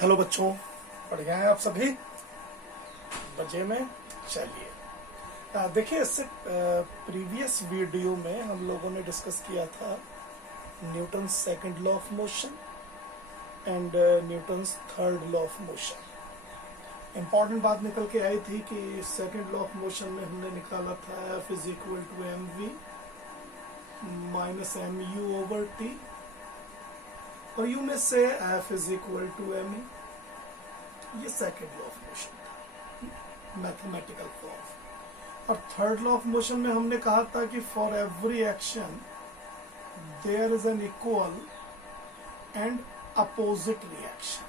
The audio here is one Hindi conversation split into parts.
हेलो बच्चों, बढ़िया है आप सभी मजे में। चलिए देखिए, इससे प्रीवियस वीडियो में हम लोगों ने डिस्कस किया था Newton second law of motion and Newton's third law of motion. Important बात निकल के आई थी कि सेकंड लॉ ऑफ मोशन में हमने निकाला था F is equal to M V minus M U over T, और यू में से F is equal to M E. ये सेकंड लॉ ऑफ मोशन था, मैथमेटिकल फॉर्म। और थर्ड लॉ ऑफ मोशन में हमने कहा था कि for every action there is an equal and opposite reaction.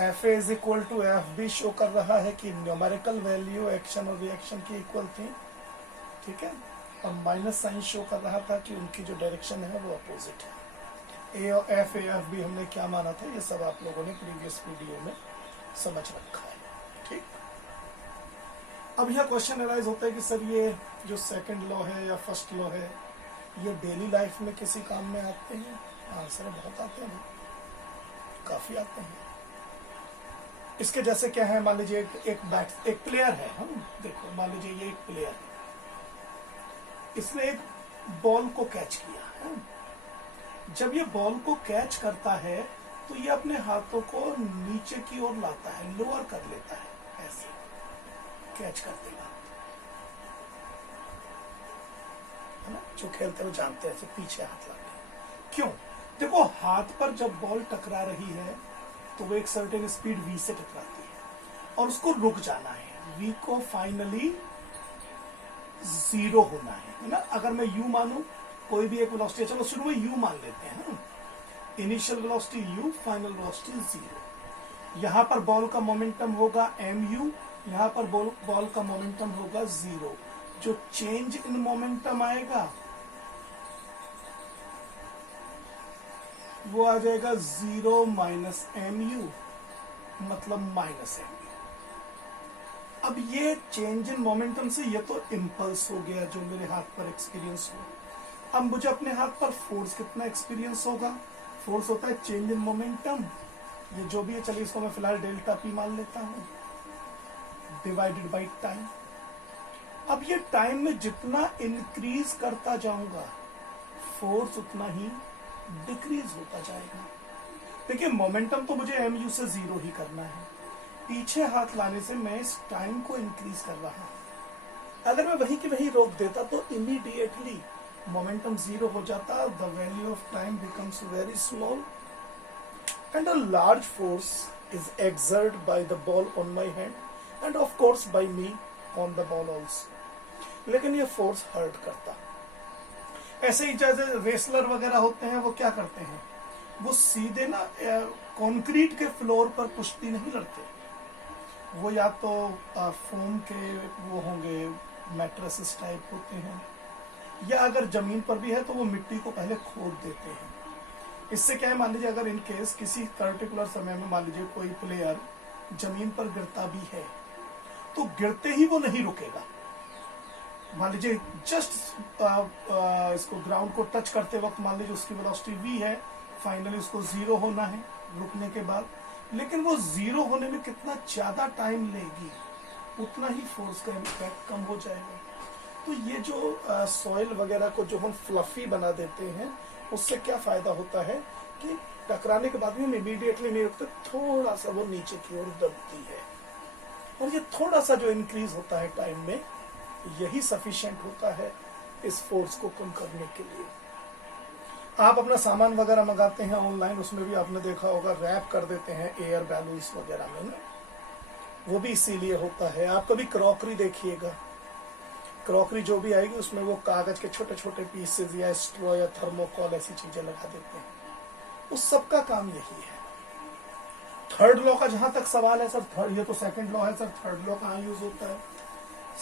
F A is equal to F B show कर रहा है कि न्यूमेरिकल वैल्यू एक्शन और रिएक्शन की इक्वल थी, ठीक है, और माइनस साइन शो कर रहा था कि उनकी जो डायरेक्शन है वो अपोजिट है। ए और एफ बी हमने क्या माना था, ये सब आप लोगों ने प्रीवियस वीडियो में समझ रखा है, ठीक। अब यह क्वेश्चन अराइज होता है कि सर ये जो सेकंड लॉ है या फर्स्ट लॉ है, ये डेली लाइफ में किसी काम में आते हैं? आंसर बहुत आते हैं, काफी आते हैं। इसके जैसे क्या है, मान लीजिए एक प्लेयर है, हम देखो, मान लीजिए ये एक प्लेयर है, इसने एक बॉल को कैच किया है। जब ये बॉल को कैच करता है तो ये अपने हाथों को नीचे की ओर लाता है, लोअर कर लेता है, ऐसे कैच करते हैं, है ना। जो खेलते हैं वो जानते हैं, ऐसे पीछे हाथ लाते हैं। क्यों? देखो, हाथ पर जब बॉल टकरा रही है तो वो एक सर्टेन स्पीड v से टकराती है और उसको रुक जाना है, v को फाइनली 0 होना है ना। अगर मैं u मानूं, कोई भी एक वेलोसिटी, चलो शुरू में u मान लेते हैं ना, initial velocity u, final velocity 0। यहां पर बॉल का मोमेंटम होगा mu, यहां पर बॉल का मोमेंटम होगा 0। जो चेंज इन मोमेंटम आएगा वो आ जाएगा 0 माइनस mu, मतलब माइनस mu। अब ये चेंज इन मोमेंटम से ये तो इम्पल्स हो गया जो मेरे हाथ पर एक्सपीरियंस हो। अब मुझे अपने हाथ पर फोर्स कितना एक्सपीरियंस होगा? फोर्स होता है चेंज इन मोमेंटम, ये जो भी है, चलिए इसको मैं फिलहाल डेल्टा पी मान लेता हूं, डिवाइडेड बाई टाइम। अब ये टाइम में जितना इंक्रीज करता जाऊंगा फोर्स उतना ही डिक्रीज होता जाएगा। देखिए, मोमेंटम तो मुझे mu से 0 ही करना है, पीछे हाथ लाने से मैं इस टाइम को इंक्रीज कर रहा हूं। अगर मैं वही की वही रोक देता तो इमीडिएटली मोमेंटम 0 हो जाता, the value of time becomes very small and a large force is exert by the ball on my hand and of course by me on the ball also. लेकिन ये फोर्स हर्ट करता। ऐसे ही जैसे रेसलर वगैरह होते हैं, वो क्या करते हैं, वो सीधे ना कंक्रीट के फ्लोर पर कुश्ती नहीं लड़ते, वो या तो फोम के वो होंगे, मैट्रेसेस टाइप होते हैं, या अगर जमीन पर भी है तो वो मिट्टी को पहले खोद देते हैं। इससे क्या है, मान लीजिए अगर इन केस किसी पर्टिकुलर समय में मान लीजिए कोई प्लेयर जमीन पर गिरता भी है तो गिरते ही वो नहीं रुकेगा। मान लीजिए जस्ट इसको ग्राउंड को टच करते वक्त मान लीजिए उसकी वेलोसिटी v है, फाइनली उसको 0 होना है रुकने के बाद, लेकिन वो 0 होने में कितना ज्यादा टाइम लेगी, उतना ही फोर्स का इम्पैक्ट कम हो जाएगा। तो ये जो सॉइल वगैरह को जो हम फ्लफी बना देते हैं, उससे क्या फायदा होता है कि टकराने के बाद भी हम इमीडिएटली नहीं रुकते, थोड़ा सा वो नीचे की ओर दबती है, और ये थोड़ा सा जो इंक्रीज होता है टाइम में, यही सफिशिएंट होता है इस फोर्स को कम करने के लिए। आप अपना सामान वगैरह मंगाते हैं ऑनलाइन, उसमें भी आपने देखा होगा रैप कर देते हैं एयर बैलून्स वगैरह में ना, वो भी इसीलिए होता है। आप कभी क्रॉकरी देखिएगा, क्रॉकरी जो भी आएगी उसमें वो कागज के छोटे छोटे पीसेज या स्ट्रॉ या थर्मोकॉल ऐसी चीजें लगा देते हैं, उस सब का काम यही है। थर्ड लॉ का जहां तक सवाल है सर, ये तो सेकंड लॉ है सर, थर्ड लॉ कहाँ यूज होता है?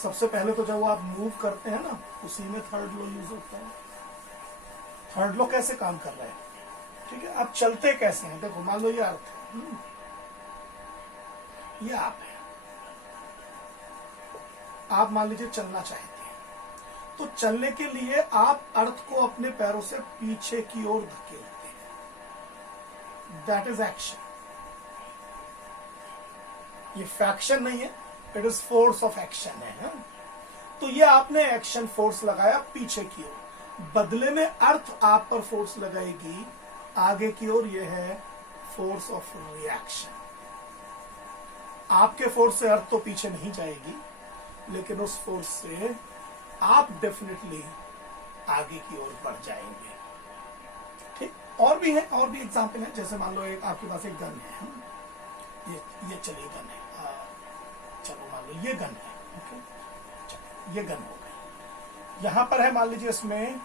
सबसे पहले तो जब आप मूव करते हैं ना, उसी में थर्ड लॉ यूज होता है। थर्ड लॉ कैसे काम कर रहा है, ठीक है, आप चलते कैसे हैं, देखो मान लो ये अर्थ है, ये आप है, आप मान लीजिए चलना चाहते हैं, तो चलने के लिए आप अर्थ को अपने पैरों से पीछे की ओर धकेलते हैं, दैट इज एक्शन। ये फैक्शन नहीं है, it is force of action है। तो ये आपने एक्शन फोर्स लगाया पीछे की ओर, बदले में अर्थ आप पर फोर्स लगाएगी आगे की ओर, ये है फोर्स ऑफ रिएक्शन। आपके फोर्स से अर्थ तो पीछे नहीं जाएगी, लेकिन उस फोर्स से आप डेफिनेटली आगे की ओर बढ़ जाएंगे। ठीक, और भी है, और भी एग्जाम्पल है। जैसे मान लो एक आपके पास एक गन है, ये चलिए गन है, चलो मान लो ये गन है, ओके, चलो ये गन हो गई। यहां पर है, मान लीजिए इसमें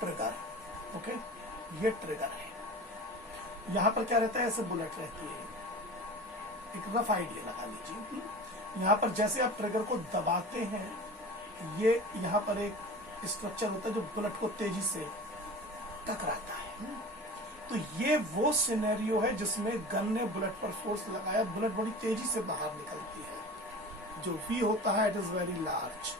ट्रिगर, ओके, ये ट्रिगर है। यहां पर क्या रहता है, ऐसे बुलेट रहती है, एक रफ आइडिया लगा लीजिए। यहां पर जैसे आप ट्रिगर को दबाते हैं, ये यहां पर एक स्ट्रक्चर होता है जो बुलेट को तेजी से टकराता है। तो ये वो सिनेरियो है जिसमें गन ने बुलेट पर फोर्स लगाया, बुलेट बड़ी तेजी से बाहर निकलती है। जो V होता है इट इज वेरी लार्ज।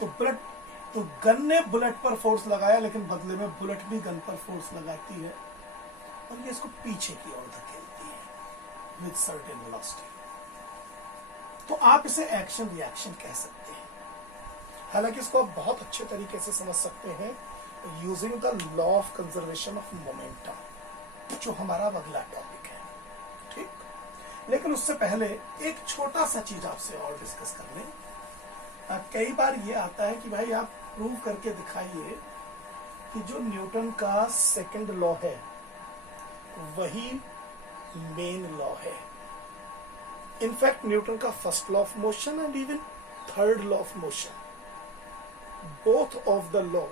तो गन ने बुलेट पर फोर्स लगाया, लेकिन बदले में बुलेट भी गन पर फोर्स लगाती है और ये इसको पीछे की ओर धकेलती है विद सर्टेन वेलोसिटी। तो आप इसे एक्शन रिएक्शन कह सकते हैं। हालांकि इसको आप बहुत अच्छे तरीके से समझ सकते हैं using the law of conservation of momentum, जो हमारा अगला टॉपिक है। ठीक, लेकिन उससे पहले एक छोटा सा चीज आपसे और डिस्कस कर लें। कई बार ये आता है कि भाई आप प्रूव करके दिखाइए कि जो न्यूटन का सेकंड लॉ है वही मेन लॉ है। इनफैक्ट न्यूटन का first law of motion and even third law of motion, both of the law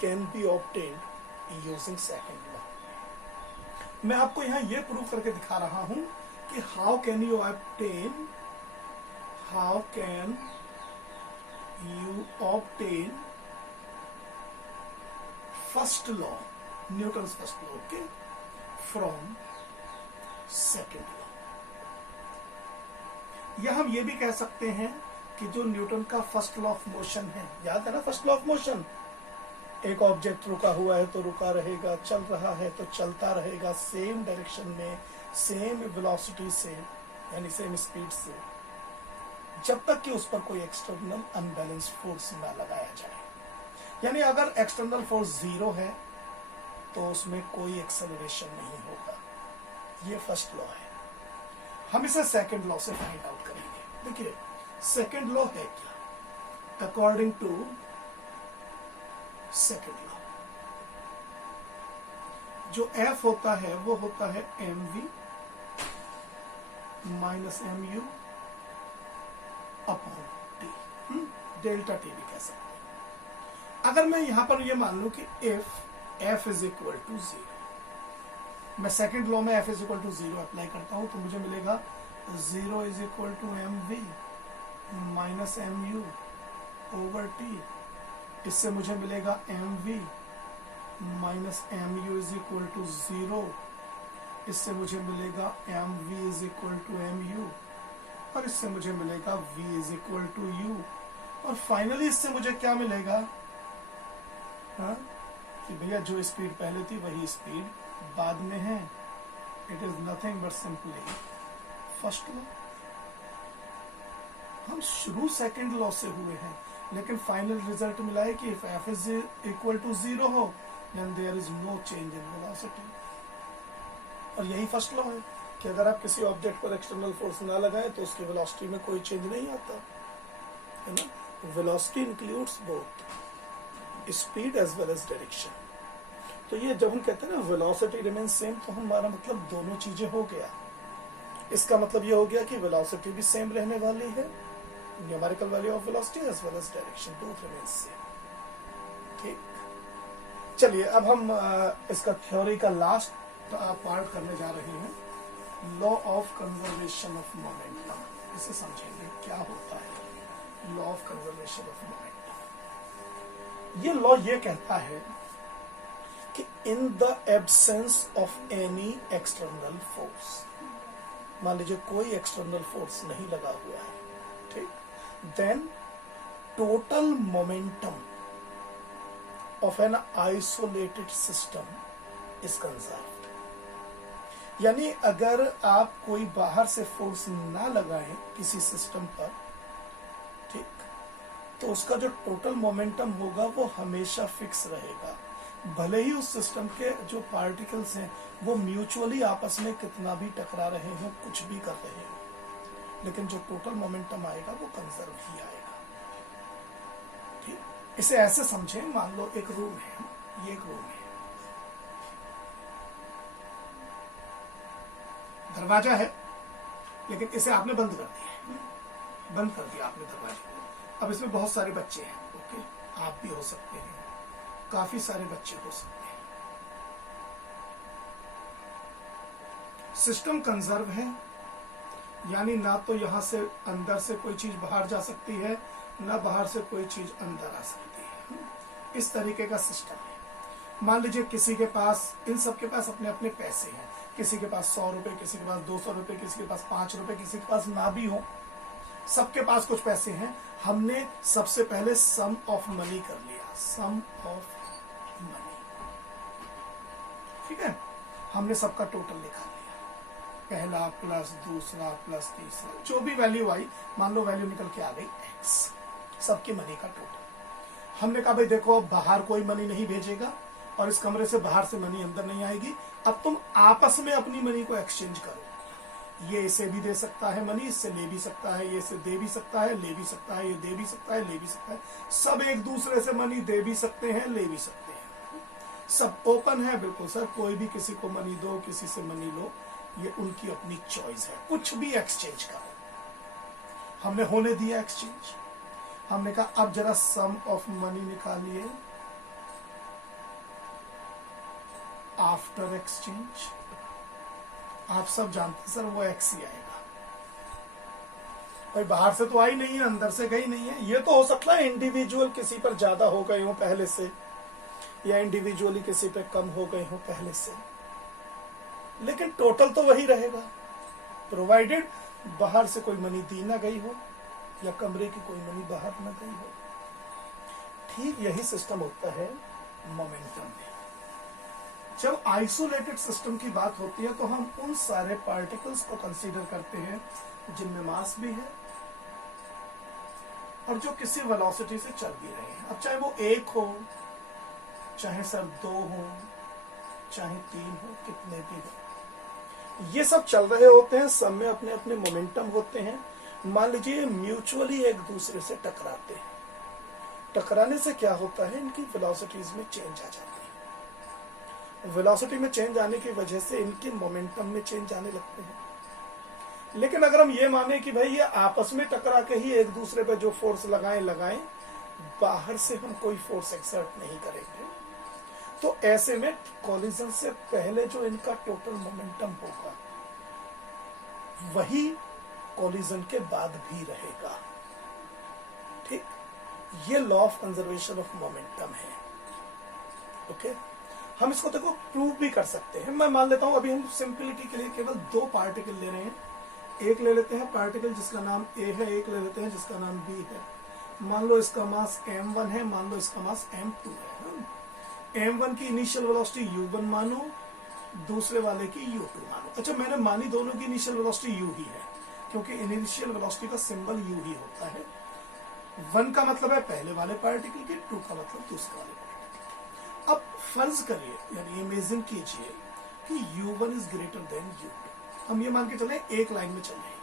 can be obtained using second law. मैं आपको यहां यह प्रूव करके दिखा रहा हूं कि how can you obtain first law, Newton's first law, okay, from second law. या हम ये भी कह सकते हैं कि जो न्यूटन का फर्स्ट लॉ ऑफ मोशन है, याद है ना फर्स्ट लॉ ऑफ मोशन, एक ऑब्जेक्ट रुका हुआ है तो रुका रहेगा, चल रहा है तो चलता रहेगा, सेम डायरेक्शन में, सेम वेलोसिटी से, यानी सेम स्पीड से, जब तक कि उस पर कोई एक्सटर्नल अनबैलेंस फोर्स ना लगाया जाए। यानी अगर एक्सटर्नल फोर्स 0 है तो उसमें कोई एक्सेलरेशन नहीं होगा। ये फर्स्ट लॉ है। हम इसे सेकंड लॉ से फाइंड आउट करेंगे। देखिए सेकंड लॉ है क्या, अकॉर्डिंग टू सेकंड लॉ जो F होता है वो होता है mv minus mu upon t, delta T भी कह सकते हैं। अगर मैं यहां पर ये मान लूं कि if f is equal to 0, मैं सेकंड लॉ में f is equal to 0 apply करता हूं तो मुझे मिलेगा 0 is equal to mv minus mu over t। इससे मुझे मिलेगा mv minus mu is equal to 0। इससे मुझे मिलेगा mv is equal to mu और इससे मुझे मिलेगा v is equal to u। और फाइनली इससे मुझे क्या मिलेगा, हाँ, कि भैया जो स्पीड पहले थी वही स्पीड बाद में है। It is nothing but simply first law. हम शुरू सेकंड लॉ से हुए हैं, लेकिन फाइनल रिजल्ट मिला है कि if f is equal to 0 हो then there is no change in velocity। और यही फर्स्ट लॉ है कि अगर आप किसी ऑब्जेक्ट पर एक्सटर्नल फोर्स ना लगाएं तो उसकी वेलोसिटी में कोई चेंज नहीं आता है ना। Velocity includes both speed as well as direction. तो ये जब हम कहते हैं ना वेलोसिटी रिमेन्स सेम, तो हमारा मतलब दोनों चीजें हो गया। इसका मतलब ये हो गया कि वेलोसिटी भी सेम रहने वाली है, numerical value of velocity as well as direction both remains same. ठीक, चलिए अब हम इसका थ्योरी का लास्ट पार्ट करने जा रहे हैं, law of conservation of momentum. इसे समझेंगे क्या होता है law of conservation of momentum. ये लॉ ये कहता है कि in the absence of any external force, मान लीजिए कोई एक्सटर्नल फोर्स नहीं लगा हुआ है, ठीक, then total momentum of an isolated system is conserved. यानी अगर आप कोई बाहर से फोर्स ना लगाएं किसी सिस्टम पर, ठीक, तो उसका जो टोटल मोमेंटम होगा वो हमेशा फिक्स रहेगा। भले ही उस सिस्टम के जो पार्टिकल्स हैं वो म्यूचुअली आपस में कितना भी टकरा रहे हो, कुछ भी कर रहे हो, लेकिन जो टोटल मोमेंटम आएगा वो कंजर्व ही आएगा। ठीक, इसे ऐसे समझें, मान लो एक रूम है, ये एक रूम है, दरवाजा है, लेकिन इसे आपने बंद कर दिया, बंद कर दिया आपने दरवाजे को। अब इसमें बहुत सारे बच्चे हैं, ओके, आप भी हो सकते हैं, काफी सारे बच्चे हो सकते हैं। सिस्टम कंजर्व है, यानी ना तो यहां से अंदर से कोई चीज बाहर जा सकती है, ना बाहर से कोई चीज अंदर आ सकती है। इस तरीके का सिस्टम है। मान लीजिए किसी के पास, इन सब के पास अपने अपने पैसे हैं, किसी के पास 100 रुपए, किसी के पास 200 रुपए, किसी के पास 5 रुपए, किसी के पास ना भी हो, सबके पास कुछ पैसे हैं। हमने सबसे पहले सम ऑफ मनी कर लिया, सम ऑफ मनी, ठीक है, हमने सबका टोटल निकाल लिया, पहला प्लस दूसरा प्लस तीसरा, जो भी वैल्यू आई, मान लो वैल्यू निकल के आ गई x, सबकी मनी का टोटल। हमने कहा भाई देखो अब बाहर कोई मनी नहीं भेजेगा और इस कमरे से बाहर से मनी अंदर नहीं आएगी, अब तुम आपस में अपनी मनी को एक्सचेंज करो। ये इसे भी दे सकता है मनी, इससे ले भी सकता है, ये इसे दे भी सकता है, ले भी सकता है, ये दे भी सकता है, ले भी सकता है, सब एक दूसरे से मनी दे भी सकते हैं, ले भी सकते हैं, सब ओपन है बिल्कुल सर, कोई भी किसी को मनी दो, किसी से मनी लो, ये उनकी अपनी चॉइस है, कुछ भी एक्सचेंज करो। हमने होने दिया एक्सचेंज। हमने कहा अब जरा सम ऑफ मनी निकालिए आफ्टर एक्सचेंज। आप सब जानते सर वो एक्स ही आएगा, भाई बाहर से तो आई नहीं है, अंदर से गई नहीं है। ये तो हो सकता है इंडिविजुअल किसी पर ज्यादा हो गए हो पहले से, या इंडिविजुअली किसी पे कम हो गए हो पहले से, लेकिन टोटल तो वही रहेगा, प्रोवाइडेड बाहर से कोई मनी दी ना गई हो या कमरे की कोई मनी बाहर ना गई हो। ठीक यही सिस्टम होता है मोमेंटम में। जब आइसोलेटेड सिस्टम की बात होती है तो हम उन सारे पार्टिकल्स को कंसीडर करते हैं जिनमें मास भी है और जो किसी वेलोसिटी से चल भी रहे हैं। अब चाहे वो 1 हो, चाहे सर 2 हो, चाहे 3 हो, कितने भी हो, ये सब चल रहे होते हैं, सब में अपने अपने मोमेंटम होते हैं। मान लीजिए म्यूचुअली एक दूसरे से टकराते हैं, टकराने से क्या होता है, इनकी वेलोसिटीज में चेंज आ जाती है। वेलोसिटी में चेंज आने की वजह से इनके मोमेंटम में चेंज आने लगते हैं। लेकिन अगर हम ये माने कि भाई ये आपस में टकरा के ही एक दूसरे पे जो फोर्स लगाएं, बाहर से हम कोई फोर्स एक्सर्ट नहीं करेंगे, तो ऐसे में कोलिजन से पहले जो इनका टोटल मोमेंटम होगा वही कोलिजन के बाद भी रहेगा। ठीक, ये law of conservation of momentum है। ओके, हम इसको देखो प्रूव भी कर सकते हैं। मैं मान लेता हूं, अभी हम सिंपलिटी के लिए केवल 2 पार्टिकल ले रहे हैं। एक ले लेते हैं पार्टिकल जिसका नाम A है, एक ले लेते हैं जिसका नाम B है। मान लो इसका मास m1 है, मान लो इसका मास m2 है। m1 की इनिशियल वेलोसिटी u1 मानो, दूसरे वाले की u2 मानो। अच्छा, मैंने मानी दोनों की इनिशियल वेलोसिटी u ही है, क्योंकि इनिशियल वेलोसिटी का सिंबल u ही होता है। 1 का मतलब है पहले वाले पार्टिकल की, 2 का मतलब दूसरे वाले पार्टिकल। अब फर्ज करिए, यानी इमेजिन कीजिए कि u1 is greater than u2। हम ये मान के चले एक लाइन में चल रहे हैं।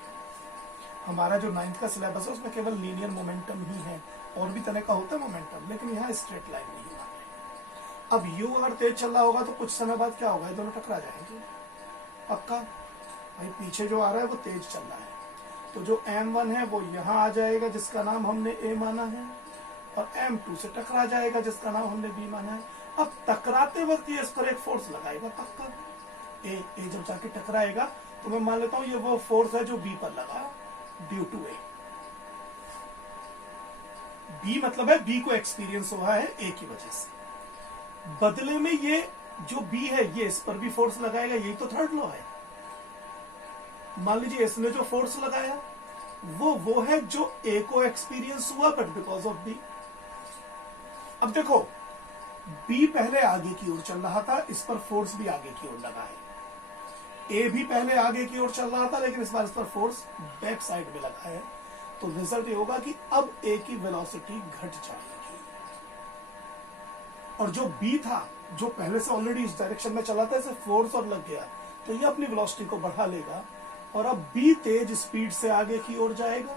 हमारा जो 9th का सिलेबस है उसमें केवल लीनियर मोमेंटम ही है, और भी तरह का होता है मोमेंटम, लेकिन यहाँ स्ट्रेट लाइन नहीं मान रहे। अब u अगर तेज चल रहा होगा तो कुछ समय बाद क्या होगा, ये दोनों टकरा जाएंगे पक्का। भाई पीछे जो आ रहा है वो तेज चल रहा है, तो जो m1 है वो यहाँ आ जाएगा जिसका नाम हमने a माना है, और m2 से टकरा जाएगा जिसका नाम हमने b माना है। अब टकराते वक्त ये इस पर एक फोर्स लगाएगा पक्का। a जब जाके टकराएगा तो मैं मान लेता हूं ये वो फोर्स है जो b पर लगा, ड्यू टू a। b मतलब है b को एक्सपीरियंस हुआ है a की वजह से, बदले में ये जो b है ये इस पर भी फोर्स लगाएगा। यही तो थर्ड लॉ है। मान लीजिए इसने जो फोर्स लगाया वो है जो a को एक्सपीरियंस हुआ, बट बिकॉज ऑफ b। अब देखो बी पहले आगे की ओर चल रहा था, इस पर फोर्स भी आगे की ओर लगा है। ए भी पहले आगे की ओर चल रहा था, लेकिन इस बार इस पर फोर्स बैक साइड में लगा है। तो रिजल्ट ये होगा कि अब ए की वेलोसिटी घट जाएगी, और जो बी था, जो पहले से ऑलरेडी इस डायरेक्शन में चला था, इसे फोर्स और लग गया, तो ये अपनी वेलोसिटी को बढ़ा लेगा, और अब बी तेज स्पीड से आगे की ओर जाएगा,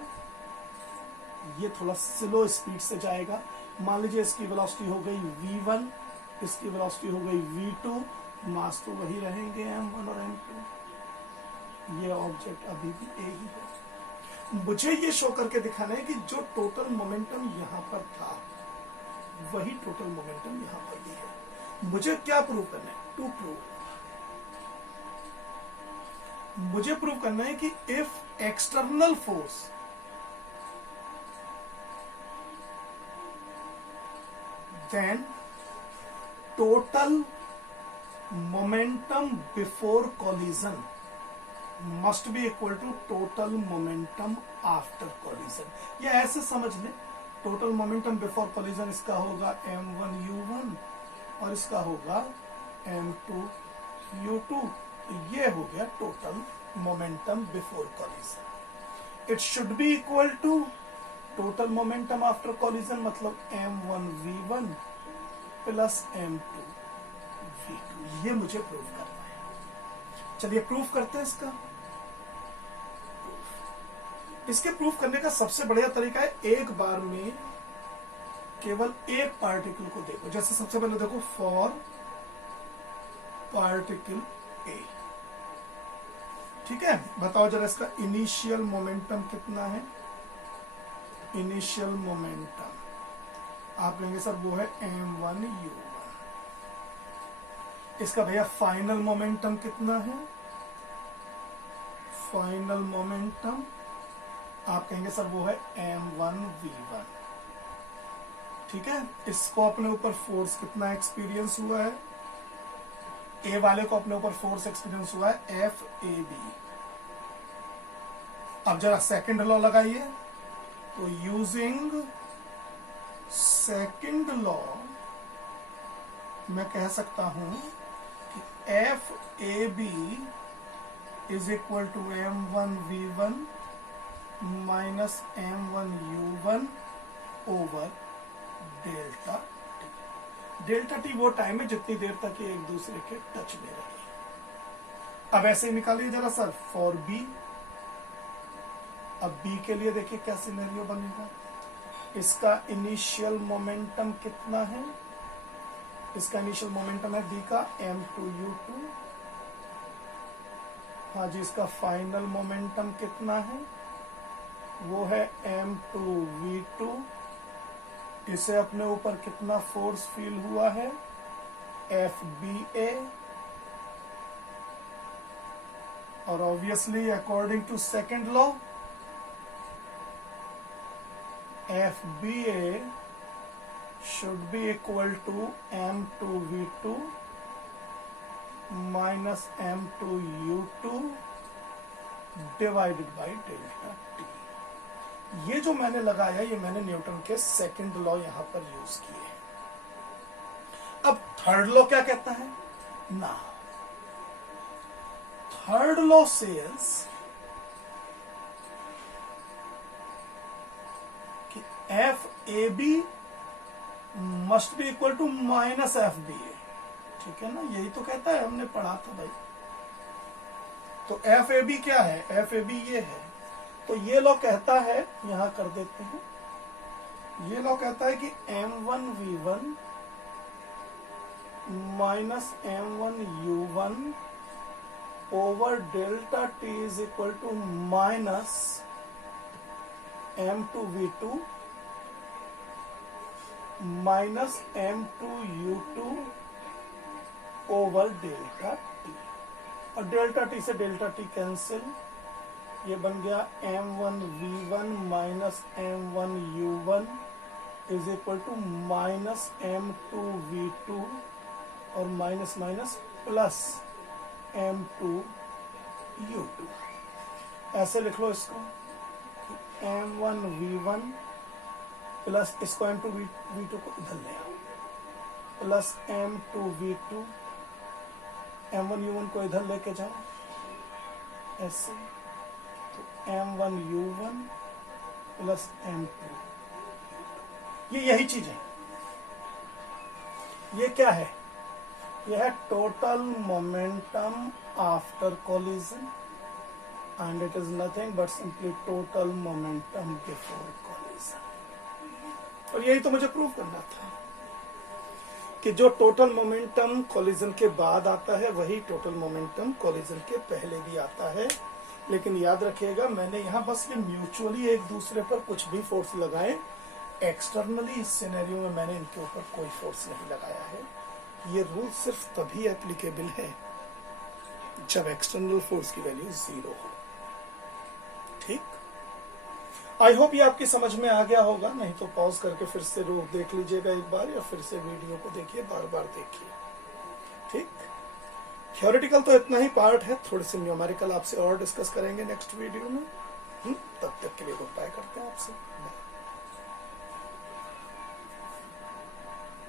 ये थोड़ा स्लो स्पीड से जाएगा। मान लीजिए इसकी वेलोसिटी हो गई v1, इसकी वेलोसिटी हो गई v2, मास तो वही रहेंगे m1 और m2। ये ऑब्जेक्ट अभी भी ए ही है। मुझे ये शो करके दिखाना है कि जो टोटल मोमेंटम यहां पर था, वही टोटल मोमेंटम यहां पर भी है। मुझे क्या प्रूव करना है? टू प्रूव, मुझे प्रूव करना है कि if external force then total momentum before collision must be equal to total momentum after collision। या ऐसे समझ लें, total momentum before collision इसका होगा m1u1 और इसका होगा m2u2। ये हो गया total momentum before collision। It should be equal to total momentum after collision, मतलब m1v1 प्लस m2v2। ये मुझे प्रूव करना है। चलिए प्रूव करते हैं इसका। इसके प्रूव करने का सबसे बढ़िया तरीका है, एक बार में केवल एक पार्टिकल को देखो। जैसे सबसे पहले देखो फॉर पार्टिकल ए, ठीक है। बताओ जरा इसका इनिशियल मोमेंटम कितना है? इनिशियल मोमेंटम आप कहेंगे सर वो है m1u1। इसका भैया फाइनल मोमेंटम कितना है? फाइनल मोमेंटम आप कहेंगे सर वो है m1v1, ठीक है। इसको अपने ऊपर फोर्स कितना एक्सपीरियंस हुआ है? ए वाले को अपने ऊपर फोर्स एक्सपीरियंस हुआ है FAB। अब जरा सेकंड लॉ लगाइए। तो यूजिंग सेकंड लॉ मैं कह सकता हूं कि FAB is equal to m1v1 minus m1u1 over delta T. Delta T वो टाइम है जितनी देर तक ये एक दूसरे के टच में रहे। अब ऐसे ही निकालिए जरा सर फॉर बी। अब बी के लिए देखिए क्या सिनेरियो बनेगा। इसका इनिशियल मोमेंटम कितना है? इसका इनिशियल मोमेंटम है बी का m2u2। हाँ जी, इसका फाइनल मोमेंटम कितना है? वो है m2v2। इसे अपने ऊपर कितना फोर्स फील हुआ है? FBA। और obviously according to second law FBA should be equal to m2v2 minus m2u2 divided by delta t। ये जो मैंने लगाया, ये मैंने न्यूटन के सेकंड लॉ यहां पर यूज किए हैं। अब थर्ड लॉ क्या कहता है ना? Third law says FAB must be equal to minus FBA, ठीक है ना। यही तो कहता है, हमने पढ़ा था भाई। तो FAB क्या है? FAB ये है। तो ये लॉ कहता है, यहां कर देते हैं, ये लॉ कहता है कि m1v1 minus m1u1 over delta t is equal to minus m2v2 minus m2u2 over delta T. और डेल्टा टी से डेल्टा टी कैंसिल, ये बन गया m1v1 minus m1u1 is equal to minus m2v2 और माइनस माइनस प्लस m2u2। ऐसे लिख लो इसको, m1v1 प्लस इसको m2v2 को इधर ले आओ, प्लस M2V2, M1U1 को इधर लेके जाओ ऐसे, तो M1U1 प्लस M2, ये यही चीज है। ये क्या है? यह है total momentum after collision and it is nothing but simply total momentum before collision. और यही तो मुझे प्रूव करना था कि जो टोटल मोमेंटम कोलिजन के बाद आता है वही टोटल मोमेंटम कोलिजन के पहले भी आता है। लेकिन याद रखिएगा, मैंने यहां बस ये म्यूचुअली एक दूसरे पर कुछ भी फोर्स लगाए, एक्सटर्नली इस सिनेरियो में मैंने इनके ऊपर कोई फोर्स नहीं लगाया है। ये रूल सिर्फ तभी एप्लीकेबल है जब एक्सटर्नल फोर्स की वैल्यू 0 हो। ठीक, आई होप ये आपकी समझ में आ गया होगा। नहीं तो पॉज करके फिर से रूल देख लीजिएगा एक बार, या फिर से वीडियो को देखिए, बार बार देखिए। ठीक, थ्योरेटिकल तो इतना ही पार्ट है, थोड़ी सी न्यूमेरिकल आपसे और डिस्कस करेंगे नेक्स्ट वीडियो में। तब तक के लिए गुड बाय करते हैं आपसे।